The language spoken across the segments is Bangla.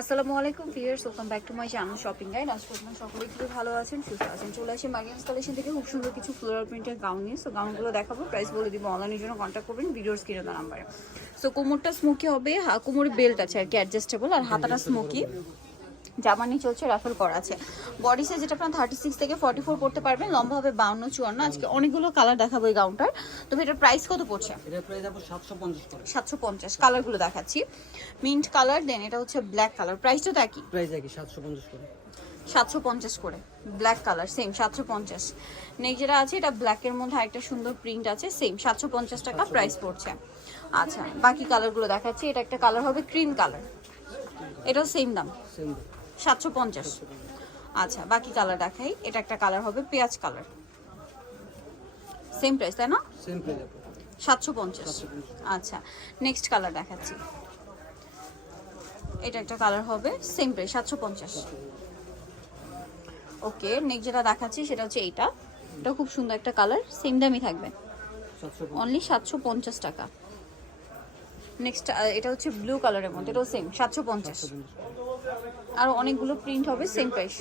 আসসালামু আলাইকুম fierce welcome back to my channel shopping guide আজ আপনারা সকলে খুবই ভালো আছেন, সুস্থ আছেন। চলে আসি মারিয়ামস কালেকশন থেকে খুব সুন্দর কিছু ফ্লোরাল প্রিন্টের গাউন নিয়ে। সো গাউনগুলো দেখাবো প্রাইস বলে দিব। অনলাইনের জন্য কন্ট্যাক্ট করবেন ভিডিওর স্ক্রিনে নাম্বারে সো কোমরটা স্মোকি হবে, হা- কোমরে বেল্ট আছে আর কি অ্যাডজাস্টেবল আর হাতাটা স্মোকি জামানি চলছে রাফেল করা আছে। বডি সাইজ যেটা আপনার থার্টি সিক্স থেকে ফর্টি ফোর পড়তে পারবেন লম্বা হবে বাউন্ন চুয়ান্ন। আজকে অনেকগুলো কালার দেখাবো এই গাউনটার তো এটার প্রাইস কত পড়ছে? সাতশো পঞ্চাশ কালারগুলো দেখাচ্ছি। মিন্ট কালার দেন এটা হচ্ছে ব্ল্যাক কালার প্রাইসটা তো একই? প্রাইস একই সাতশো পঞ্চাশ করে। সাতশো পঞ্চাশ করে। ব্ল্যাক কালার সেম সাতশো পঞ্চাশ। নেক্সট যেটা আছে এটা ব্ল্যাকের মধ্যে একটা সুন্দর প্রিন্ট আছে সেম সাতশো পঞ্চাশ টাকা প্রাইস পড়ছে। আচ্ছা বাকি কালারগুলো দেখাচ্ছি। এটা একটা কালার হবে ক্রিম কালার এটাও সেম দাম। সেম সাতশো পঞ্চাশ। আচ্ছা বাকি কালার দেখাই। এটা একটা কালার হবে পেঁয়াজ কালার সেম প্রাইস তাই না? সেম প্রাইস সাতশো পঞ্চাশ। আচ্ছা নেক্সট কালার দেখাচ্ছি। এটা একটা কালার হবে সেম প্রাইস সাতশো পঞ্চাশ। ওকে নেক্সট যেটা দেখাচ্ছি সেটা হচ্ছে এইটা। এটা খুব সুন্দর একটা কালার সেম দামই থাকবে। অনলি সাতশো পঞ্চাশ টাকা। নেক্সট এটা হচ্ছে ব্লু কালারের মধ্যে এটাও সেম সাতশো পঞ্চাশ। আর অনেকগুলো প্রিন্ট হবে সেম প্রাইস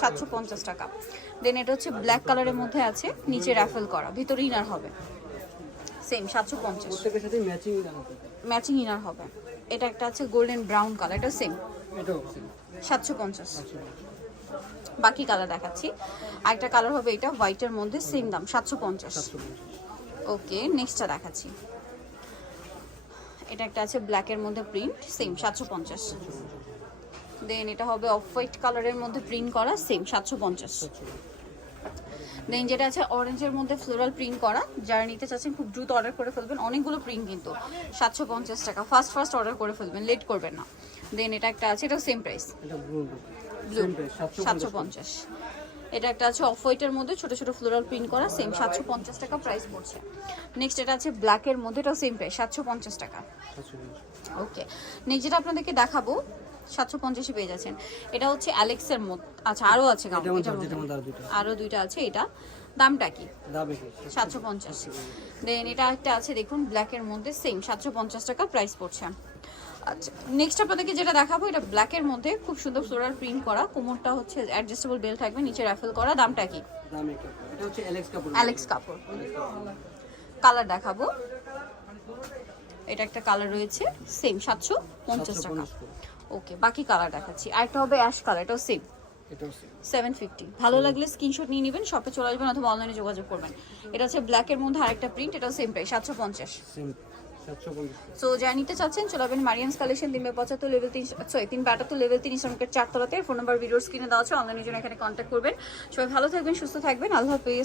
সাতশো পঞ্চাশ টাকা। দেন এটা হচ্ছে ব্ল্যাক কালারের মধ্যে আছে নিচে র্যাফেল করা ভিতরে ইনার হবে। সেম সাতশো পঞ্চাশ। ম্যাচিং ইনার হবে। এটা একটা আছে গোল্ডেন ব্রাউন কালার এটা সেম সাতশো পঞ্চাশ। বাকি কালার দেখাচ্ছি। আরেকটা কালার হবে এটা হোয়াইটের মধ্যে সেম দাম সাতশো পঞ্চাশ। ওকে নেক্সটটা দেখাচ্ছি। এটা একটা আছে ব্ল্যাকের মধ্যে প্রিন্ট সেম সাতশো পঞ্চাশ। দেন এটা হবে অফ হোয়াইট কালারের মধ্যে প্রিন্ট করা সেম সাতশো পঞ্চাশ। দেন যেটা আছে অরেঞ্জের মধ্যে ফ্লোরাল প্রিন্ট করা যারা নিতে চাচ্ছেন খুব দ্রুত অর্ডার করে ফেলবেন। অনেকগুলো প্রিন্ট কিন্তু সাতশো পঞ্চাশ টাকা। ফার্স্ট ফার্স্ট অর্ডার করে ফেলবেন লেট করবেন না। দেন এটা একটা আছে এটাও সেম প্রাইস এটা সেম প্রাইস সাতশো পঞ্চাশ। এটা একটা আছে অফ হোয়াইটের মধ্যে ছোট ছোট ফ্লোরাল প্রিন্ট করা সেম সাতশো পঞ্চাশ টাকা প্রাইস পড়ছে। নেক্সট এটা আছে ব্ল্যাকের মধ্যে এটাও সেম প্রাইস সাতশো পঞ্চাশ টাকা। ওকে নেক্সট যেটা আপনাদেরকে দেখাবো সাতশো পঞ্চাশে পেয়ে যাচ্ছেন। এটা হচ্ছে অ্যালেক্সের মধ্যে আচ্ছা আরও আছে আরও দুইটা আছে। এটা। দামটা কি? সাতশো পঞ্চাশ। দেন এটা একটা আছে দেখুন ব্ল্যাকের মধ্যে সেম সাতশো পঞ্চাশ টাকা প্রাইস পড়ছে। আচ্ছা নেক্সট আপনাদেরকে যেটা দেখাবো এটা ব্ল্যাকের মধ্যে খুব সুন্দর ফ্লোরাল প্রিন্ট করা। কোমরটা হচ্ছে অ্যাডজাস্টেবল বেল থাকবে নিচে র্যাফেল করা। দামটা কি? অ্যালেক্স কাপড় কালার দেখাবো। এটা একটা কালার রয়েছে সেম সাতশো পঞ্চাশ টাকা। ওকে বাকি কালার দেখাচ্ছি। আরেকটা হবে অ্যাশ কালার এটাও সেম সেভেন ফিফটি ভালো লাগলে স্ক্রিনশট নিয়ে নেবেন শপে চলে আসবেন অথবা অনলাইনে যোগাযোগ করবেন। এটা হচ্ছে ব্ল্যাকের মধ্যে আরেকটা প্রিন্ট এটাও সেম প্রাইস সাতশো পঞ্চাশ। সো যারা নিতে চাচ্ছেন চলে যাবেন মারিয়ামস কালেকশন তিন পঁচাত্তর লেভেল তিন সরি তিন বাটাত্তর লেভেল তিন ইসলামকের চারতলাতে। ফোন নাম্বার ভিডিওর স্ক্রিনে দেওয়া আছে অনলাইনের জন্য এখানে কন্ট্যাক্ট করবেন। সবাই ভালো থাকবেন সুস্থ থাকবেন। আল্লাহ হাফেজ।